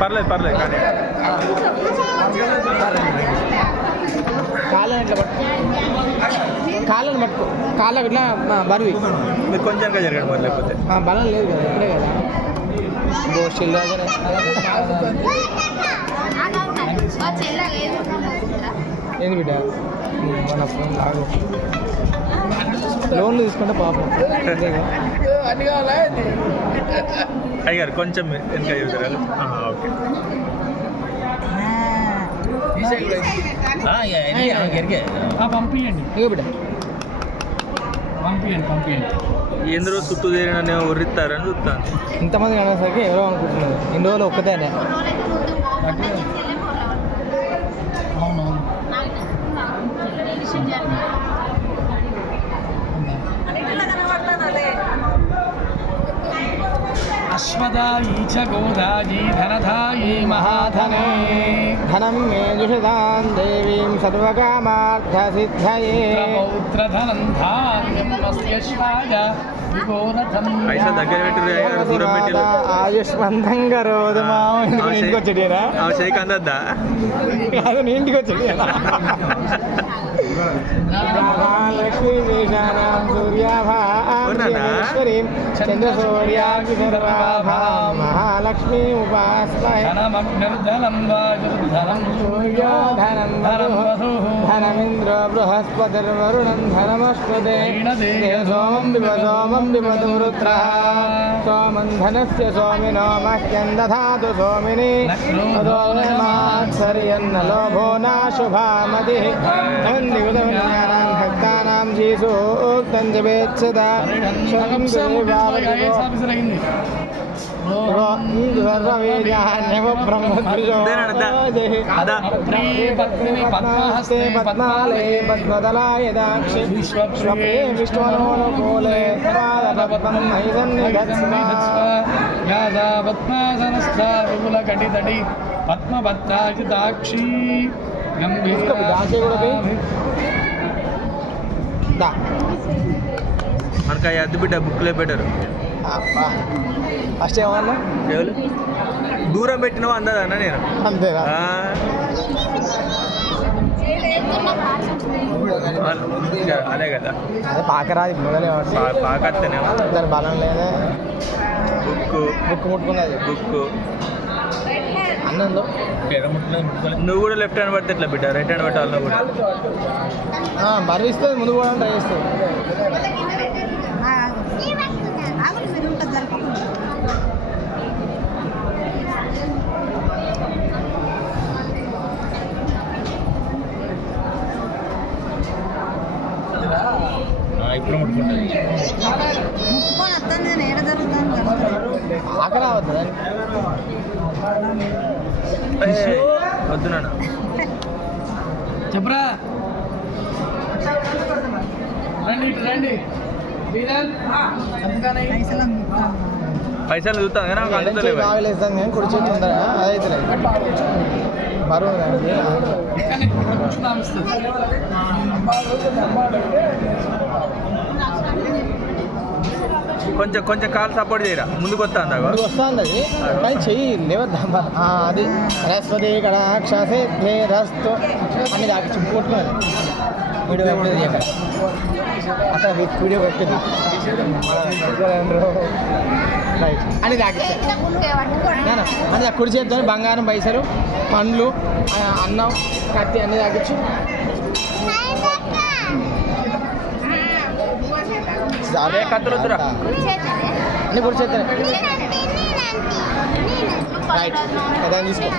పర్లేదు పర్లేదు కానీ కాళ్ళని పట్టుకో కాళ్ళకి ఇట్లా బరువి మీరు కొంచెంగా జరగండి మరి లేకపోతే బలం లేదు కదా ఇప్పుడే కదా గోష్ఠిల్ ఏంది బిడ్డ మన ఫోన్ లాగు లోన్లు తీసుకుంటే పాపం అయ్యారు కొంచెం వెనక చూసారు ఓకే పంపించండి ఇక బిడ్డ పంపించండి ఎందులో చుట్టూ చేరిన ఉర్రిస్తారని చూస్తాను ఇంతమంది అనేసరికి ఎవరో అనుకుంటున్నారు ఇన్ని రోజులు ఒక్కదేనే అశ్వదాయీ చ గోదాయీ ధనధాయీ మహాధనే ధనం మే జుషదాం దేవీం సర్వకామార్థసిద్ధయే పౌత్రధనం ధాన్యం అస్యశ్వాయ విఘోరథం పైసా దగ్గర పెట్టి దూరం పెట్టి ఆయుష్మంతం కరోదు మా ఇంటికి వచ్చేటేనా షేక్ అందద్దా కాదు నీ ఇంటికి వచ్చేటేనా లక్ష్మీ దేశానాం సూర్యాభారీం చంద్ర సూర్యాకి సర్వాభాం మహాలక్ష్మీ ఉపాస్మహే ధనమగ్నిర్ధనం వాయుర్ధనం సూర్యో ధనం ధనమింద్ర బృహస్పతిర్వరుణం ధనమస్పదే సోమం విపదు వృత్రః సోమం ధనస్య సోమినో మహ్యం దధాతు సోమిని మాత్సర్యన్న లోభో నాశుభామతిః ధన్విదవిజ్ఞానాం భక్తానాం శ్రీసూక్తం జపేత్సదా పద్మహస్తే పద్మాలే పద్మదలాయ దాక్షి విశ్వప్రియే విష్ణునోనుకూలే పద్మం పద్మాసనస్థా విపులకటితటి పద్మపత్రాజితాక్షి మనకు అద్దు బిడ్డ బుక్లే పెట్టారు ఫస్ట్ ఏమన్నా ఎవరు దూరం పెట్టినావా అందదన్నా నేను అంతేనా అదే కదా అదే పాకరాది మొదలే పాకత్తేనేమో దాని బలం లేదా బుక్ ముట్టుకున్నది బుక్ అన్నంలో నువ్వు కూడా లెఫ్ట్ హ్యాండ్ పడితే ఎట్లా బిడ్డ రైట్ హ్యాండ్ పెట్టాలి కూడా బరిస్తుంది ముందు కూడా ట్రై చేస్తుంది ఇప్పుడు ముట్టుకుంటుంది ఆకలి అవద్దు వద్దు నాన్న చెప్పరా రండి రండి పైసలు చూస్తాను కానీ నాకు అందుతలేవు కావలేస్తాను కానీ కుడి చేతి ఉందా అదైతే బరువు కొంచెం కొంచెం కాలు సపోర్ట్ చేయరా ముందుకు వస్తా వస్తుంది అది కానీ చెయ్యి లేవద్దా అది రస్వతి కడాక్షసే రస్తు అని దాకా చుట్టుకుంటున్నది వీడియో పెట్టేది అక్కడ వీడియో పెట్టేది రైట్ అని దాకిచ్చాను అని కుడి చేతితో బంగారం పైసలు పండ్లు అన్నం కత్తి అన్ని దాకిచ్చు అదే కత్తులు వద్దురా అన్ని కుడి చేస్తాను రైట్ ఏదైనా తీసుకో